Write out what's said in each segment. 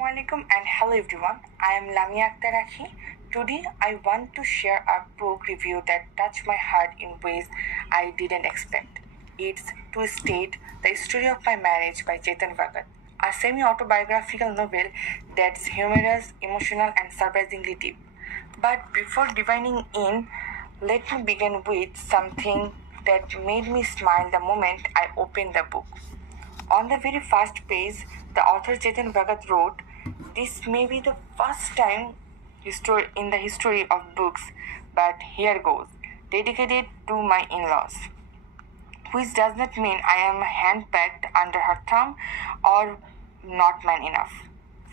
Assalamualaikum and hello everyone. I am Lamia Akhtar. Today I want to share a book review that touched my heart in ways I didn't expect. It's Twisted, The Story of My Marriage by Chetan Bhagat, a semi-autobiographical novel that's humorous, emotional and surprisingly deep. But before divining in, let me begin with something that made me smile the moment I opened the book. On the very first page, the author Chetan Bhagat wrote, "This may be the first time in the history of books, but here goes, dedicated to my in-laws." Which does not mean I am handpacked under her thumb or not man enough.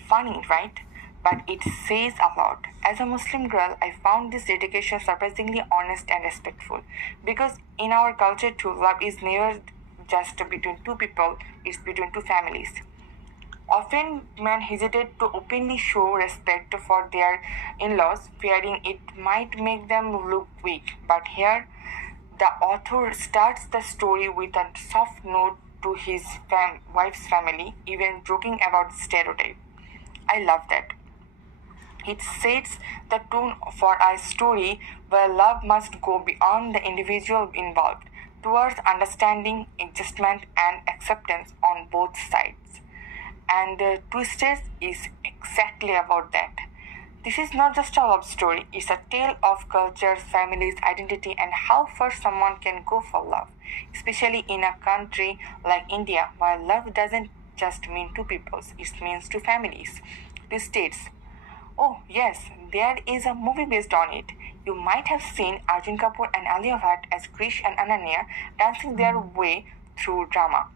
Funny, right? But it says a lot. As a Muslim girl, I found this dedication surprisingly honest and respectful. Because in our culture too, love is never just between two people, it's between two families. Often men hesitate to openly show respect for their in-laws, fearing it might make them look weak. But here, the author starts the story with a soft note to his wife's family, even joking about stereotype. I love that. It sets the tone for a story where love must go beyond the individual involved towards understanding, adjustment, and acceptance on both sides. And Twisted is exactly about that. This is not just a love story, it's a tale of cultures, families, identity, and how far someone can go for love, especially in a country like India, where love doesn't just mean two peoples, it means two families, two states. Oh, yes, there is a movie based on it. You might have seen Arjun Kapoor and Alia Bhatt as Krish and Ananya dancing their way through drama.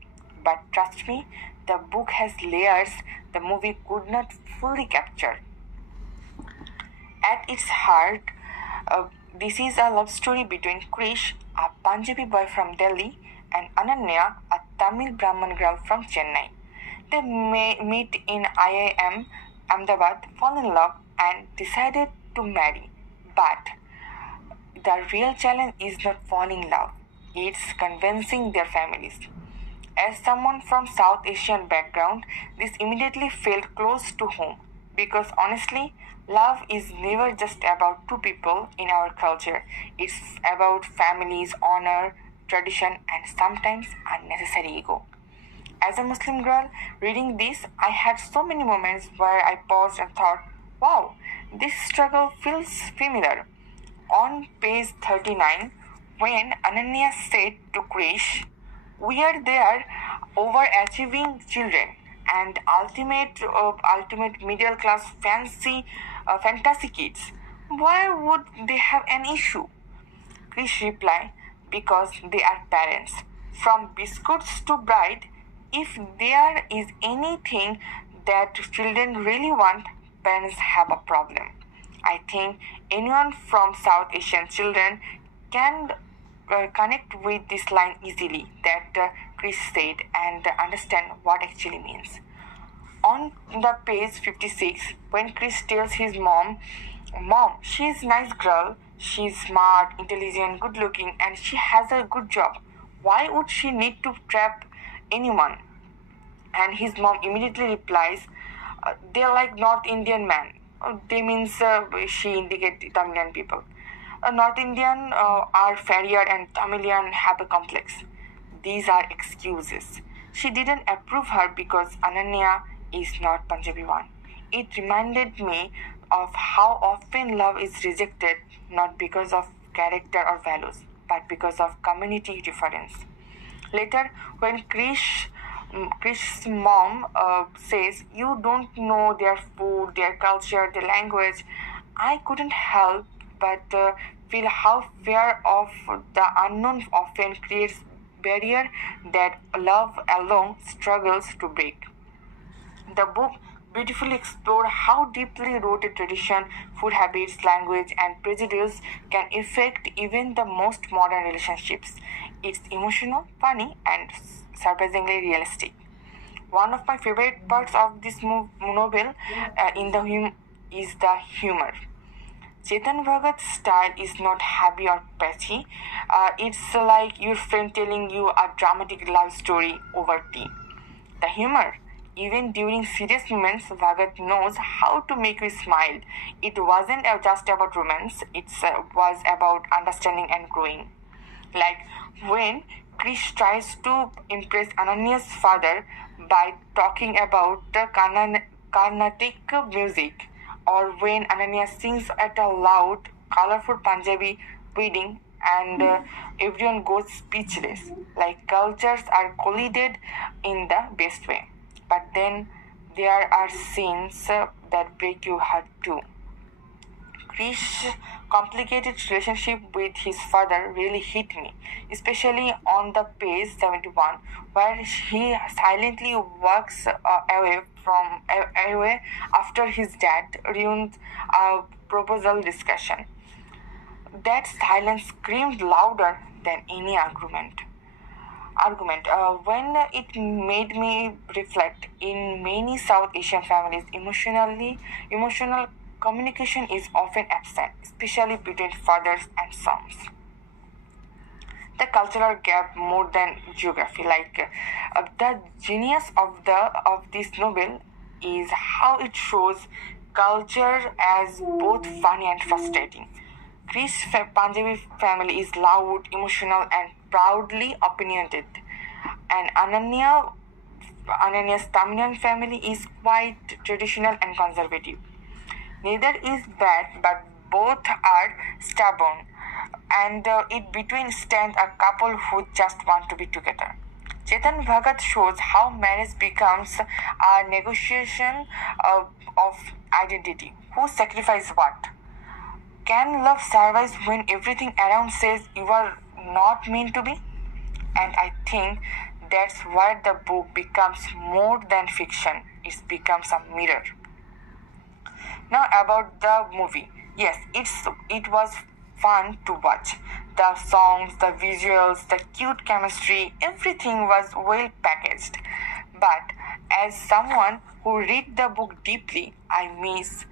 But trust me, the book has layers the movie could not fully capture. At its heart, this is a love story between Krish, a Punjabi boy from Delhi, and Ananya, a Tamil Brahmin girl from Chennai. They meet in IIM Ahmedabad, fall in love, and decided to marry. But the real challenge is not falling in love, it's convincing their families. As someone from South Asian background, this immediately felt close to home because honestly, love is never just about two people in our culture. It's about families, honor, tradition, and sometimes unnecessary ego. As a Muslim girl, reading this, I had so many moments where I paused and thought, wow, this struggle feels familiar. On page 39, when Ananya said to Krish, "We are there overachieving children and ultimate middle class fantasy kids. Why would they have an issue?" Krish replied, "Because they are parents. From biscuits to bride, if there is anything that children really want, parents have a problem." I think anyone from South Asian children can connect with this line easily that Chris said and understand what actually means. On the page 56, when Chris tells his mom, "Mom, she's a nice girl, she's smart, intelligent, good looking, and she has a good job. Why would she need to trap anyone?" And his mom immediately replies, "They're like North Indian man." They means she indicate Tamilian people. North Indian are fairer and Tamilian have a complex. These are excuses. She didn't approve her because Ananya is not Punjabi one. It reminded me of how often love is rejected not because of character or values, but because of community difference. Later, when Krish's mom says, "You don't know their food, their culture, their language," I couldn't help but feel how fear of the unknown often creates barrier that love alone struggles to break. The book beautifully explored how deeply rooted tradition, food habits, language, and prejudice can affect even the most modern relationships. It's emotional, funny, and surprisingly realistic. One of my favorite parts of this novel is the humor. Chetan Bhagat's style is not happy or patchy. It's like your friend telling you a dramatic love story over tea. The humor, Even during serious moments, Bhagat knows how to make you smile. It wasn't just about romance, it was about understanding and growing. Like when Krish tries to impress Ananya's father by talking about the Carnatic music, or when Ananya sings at a loud, colorful Punjabi wedding and everyone goes speechless. Like cultures are collided in the best way. But then there are scenes that break your heart too. Krish's complicated relationship with his father really hit me, especially on the page 71, where he silently walks away after his dad ruined a proposal discussion. That silence screamed louder than any argument when it made me reflect. In many South Asian families, emotional communication is often absent, especially between fathers and sons. The cultural gap more than geography. The genius of this novel is how it shows culture as both funny and frustrating. Punjabi family is loud, emotional, and proudly opinionated, and Ananya's Tamilian family is quite traditional and conservative. Neither is bad, but both are stubborn, and it between stands a couple who just want to be together. Chetan Bhagat shows how marriage becomes a negotiation of identity. Who sacrifices what? Can love survive when everything around says you are not meant to be? And I think that's where the book becomes more than fiction, it becomes a mirror. Now about the movie. Yes, it was fun to watch. The songs, the visuals, the cute chemistry, everything was well packaged. But as someone who read the book deeply, I miss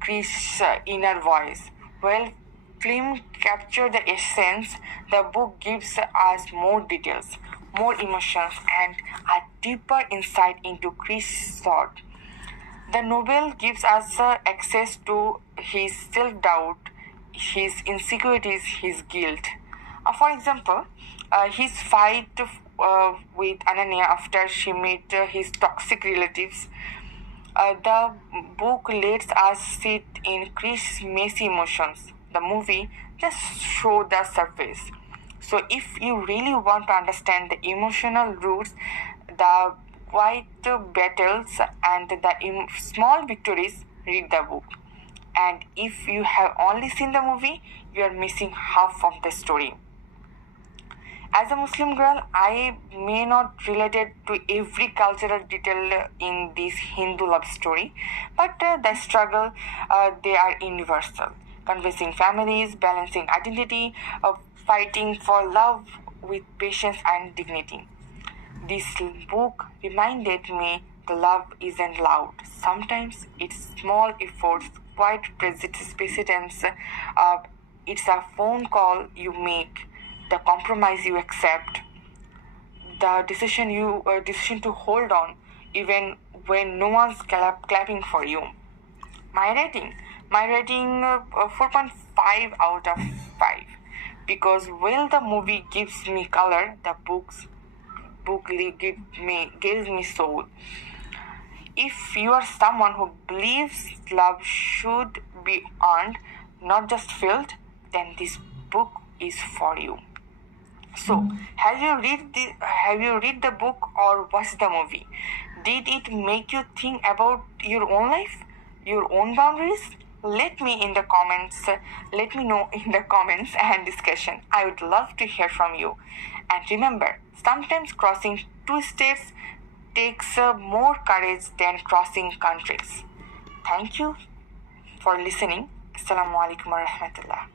Krish's inner voice. Well, film capture the essence, the book gives us more details, more emotions, and a deeper insight into Krish's thought. The novel gives us access to his self doubt, his insecurities, his guilt. For example, his fight with Ananya after she met his toxic relatives. The book lets us sit in Krish's messy emotions. The movie just show the surface. So if you really want to understand the emotional roots, the quiet battles, and the small victories, read the book. And if you have only seen the movie, you are missing half of the story. As a Muslim girl, I may not relate it to every cultural detail in this Hindu love story, but the struggle, they are universal. Convincing families, balancing identity, fighting for love with patience and dignity. This book reminded me the love isn't loud. Sometimes it's small efforts, quiet persistence. It's a phone call you make, the compromise you accept, the decision to hold on even when no one's clapping for you. My rating 4.5 out of 5, because while the movie gives me color, the gives me soul. If you are someone who believes love should be earned, not just felt, then this book is for you. So, have you read the book or watched the movie? Did it make you think about your own life, your own boundaries? Let me know in the comments and discussion. I would love to hear from you. And remember, sometimes crossing two states takes more courage than crossing countries. Thank you for listening. Assalamu alaikum wa rahmatullah.